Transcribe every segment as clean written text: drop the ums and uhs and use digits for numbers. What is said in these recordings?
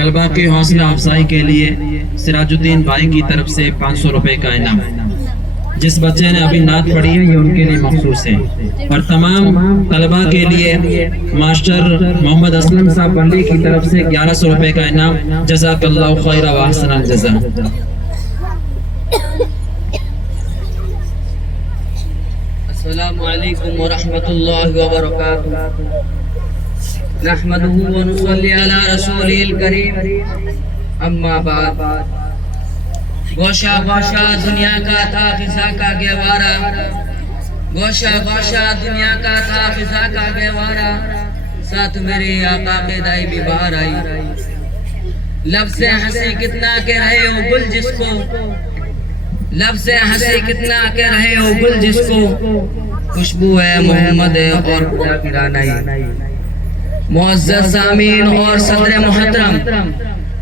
طلبہ کی حوصلہ افزائی کے لیے سراج الدین بھائی کی طرف سے 500 روپے کا انعام۔ جس بچے نے ابھی نعت پڑھی ہے یہ ان کے لیے مخصوص ہے، اور تمام طلبہ کے لیے ماسٹر محمد اسلم صاحب بنڈی کی طرف سے 1100 روپے کا انعام۔ جزاک اللہ خیر و احسن الجزا۔ السلام علیکم ورحمۃ اللہ وبرکاتہ۔ نحمدہ ونصلی علی رسولہ الکریم، اما بعد۔ گوشہ گوشہ دنیا کا تھا خزاں کا گہوارہ، گوشہ گوشہ دنیا کا تھا خزاں کا گہوارہ، ساتھ میرے آقا کے دائی بھی باہر آئی۔ لفظ ہنسی کتنا کہ رہے ہو گل جس کو، لفظ ہنسی کتنا کہ رہے ہو گل جس کو، خوشبو ہے محمد اور خدا کی رانائی۔ معزز سامعین اور صدر محترم،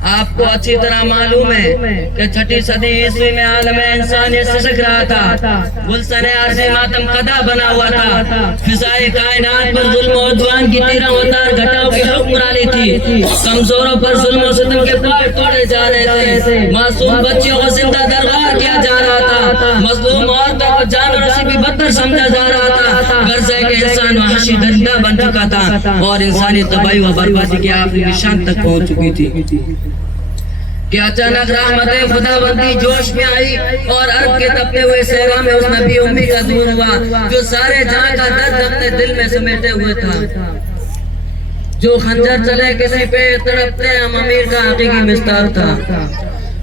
آپ کو اچھی طرح معلوم ہے کہ 6 صدی عیسوی میں عالم انسانیت سسک رہا تھا، گلشن عرضی ماتم قدا بنا ہوا تھا، فضائے کائنات پر ظلم و عدوان کی تیرہ وتار گھٹاؤ کی حکمرانی تھی، کمزوروں پر ظلم و ستم کے پار توڑے جا رہے تھے، معصوم بچیوں کو زندہ درغار کیا جا رہا تھا، مظلوم عورتوں کو جانوروں سے بھی بدتر سمجھا جا رہا تھا، غرض ہے کہ انسان وحشی درندہ بن چکا تھا اور انسانی تباہی و بربادی کی آخری نشان تک پہنچ چکی تھی کہ اچانک رحمت خدا بندی جوش میں آئی اور عرب کے تپتے ہوئے صحرا میں اس نبی امی کا ظہور ہوا جو سارے جہاں کا درد اپنے دل میں سمیٹے ہوئے تھا، جو خنجر چلے کسی پہ تڑپتے ہم امیر کا حقیقی مستار تھا۔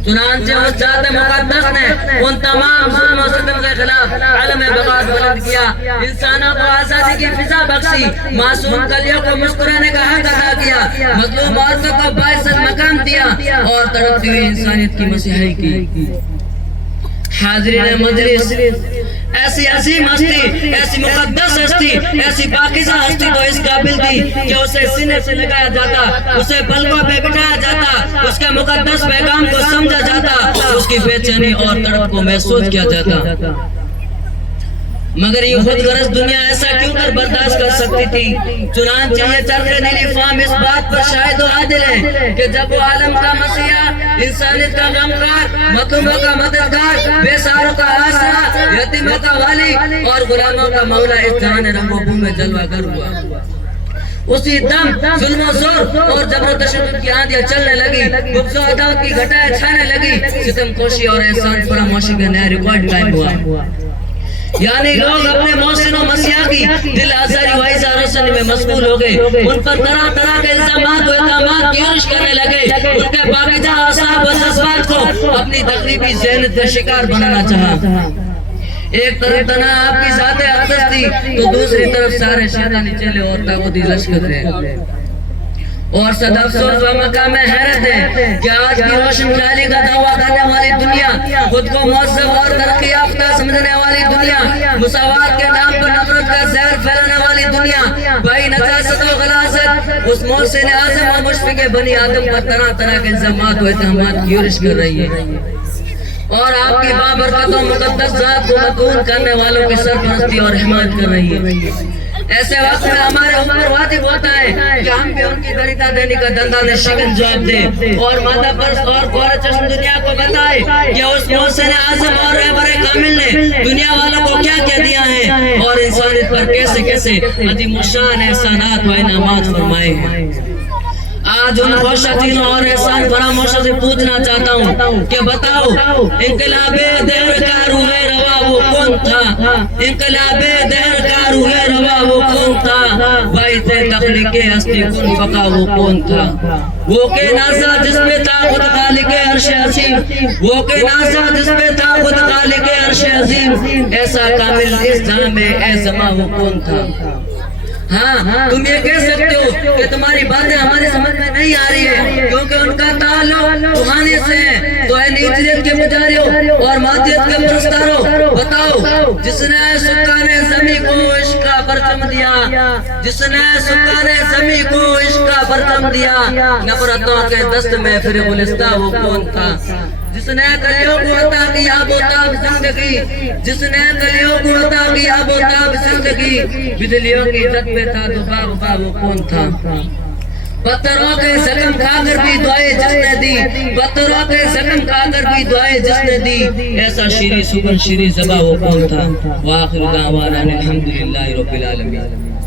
چنانچہ اس ذات مقدس نے ان تمام ظلم و ستم کے خلاف علم بغاوت بلند کیا، انسانوں کو آزادی کی فضا بخشی، معصوم کلیوں کو مسکرانے کا حق عطا کیا، مظلوم عورتوں کو باعزت مقام دیا اور تڑپتی ہوئی انسانیت کی مسیحائی کی۔ حاضرین مجلس، ایسی عظیم ہستی، ایسی مقدس ہستی، ایسی پاکیزہ ہستی تو اس قابل تھی کہ اسے سینے سے لگایا جاتا، اسے پلکوں پہ بٹھایا جاتا، اس کے مقدس پیغام کو سمجھا جاتا، اس کی بے چینی اور تڑپ کو محسوس کیا جاتا، مگر یہ خود غرض دنیا ایسا کیوں کر برداشت کر سکتی تھی؟ چنانچہ یہ چرخ نیلی فام اس بات پر شاہد و عادل ہے کہ جب وہ عالم کا مسیحا، انسانیت کا غمخوار، مظلوموں کا مددگار، بے سہاروں کا آسرا، یتیموں کا والی اور غلاموں کا مولا اس جہان رنگ و بو میں جلوہ گر ہوا، اسی دم ظلم و زور اور جبر و تشدد کی آندیاں چلنے لگی، بغض و عداوت کی گھٹائیں چھانے لگی، ستم کوشی اور احسان فراموشی کا نیا ریکارڈ قائم ہوا، یعنی لوگ اپنے محسن و مسیحا کی دل آزاری و اظہار حسن میں مشغول ہو گئے، ان پر طرح طرح کے الزامات و اتہامات کی یورش کرنے لگے، ان کے پاکیزہ اعصاب و جذبات کو اپنی تقریبی ذہنیت کا شکار بنانا چاہا۔ ایک طرف تنہا آپ کی ذات اقدس تھی تو دوسری طرف سارے شیطانی چلے اور طاغوتی لشکر تھے، اور صد افسوس و مقام حیرت ہے کہ آج کی روشن خیالی کا دعویٰ کرنے والی دنیا، خود کو مہذب اور ترقی یافتہ سمجھنے والی دنیا، مساوات کے نام پر نفرت کا زہر پھیلانے والی دنیا، بھائی نجاست و غلاظت اس محسن اعظم اور مشفق بنی آدم پر طرح طرح کے الزامات و اتہامات کی یورش کر رہی ہے، اور آپ کی بابرکت و مقدس ذات کو مدعون کرنے والوں کی سرپرستی اور حمایت کر رہی ہے۔ ایسے وقت میں ہمارے اوپر واجب ہوتا ہے کہ ہم بھی ان کی دریدہ دینی کا دندان شکن جواب دیں اور مادہ پرست اور پورے چشم دنیا کو بتائے کہ اس محسن اعظم اور رہبر کامل نے دنیا والوں کو کیا کیا دیا ہے اور انسانیت پر کیسے کیسے عظیم الشان احسانات و انعامات فرمائے ہیں۔ آج ان خوشتینوں اور احسان فراموشوں سے پوچھنا چاہتا ہوں کہ بتاؤ انقلاب دہر کا روح روا وہ کون تھا؟ انقلاب دہر کا روح روا وہ کون تھا؟ باعث تخلیق ہستی کن بقا وہ کون تھا؟ وہ کہ نازا جس میں تھا خود خالق عرش عظیم، وہ کہ نازا جس میں تھا خود خالق عرش عظیم، ایسا کامل اس جہاں میں اے زماں وہ کون تھا؟ ہاں تم یہ کہہ سکتے ہو کہ تمہاری باتیں ہماری سمجھ میں نہیں آ رہی ہے کیونکہ ان کا تعلق روحانی سے ہے، تو اے نیچریت کے پجاریوں اور مادیت کے پرستاروں بتاؤ، جس نے سکان زمین کو عشق کا پرچم دیا، جس نے سکان زمین کو عشق کا پرچم دیا، نفرتوں کے دست میں پھر گلستہ وہ کون تھا؟ جس نے کلیوں کو عطا کی آب و تاب زندگی، جس نے کلیوں کو عطا کی آب و تاب زندگی، بجلیوں کی جد پہ تھا تو باغ وہ کون تھا؟ پتھروں کے زخم کھا کر بھی دعائیں جس نے دی، پتھروں کے زخم کھا کر بھی دعائیں جس نے دی، ایسا شیریں سخن شیریں زباں وہ کون تھا؟ وآخر دعوانا الحمدللہ رب العالمین۔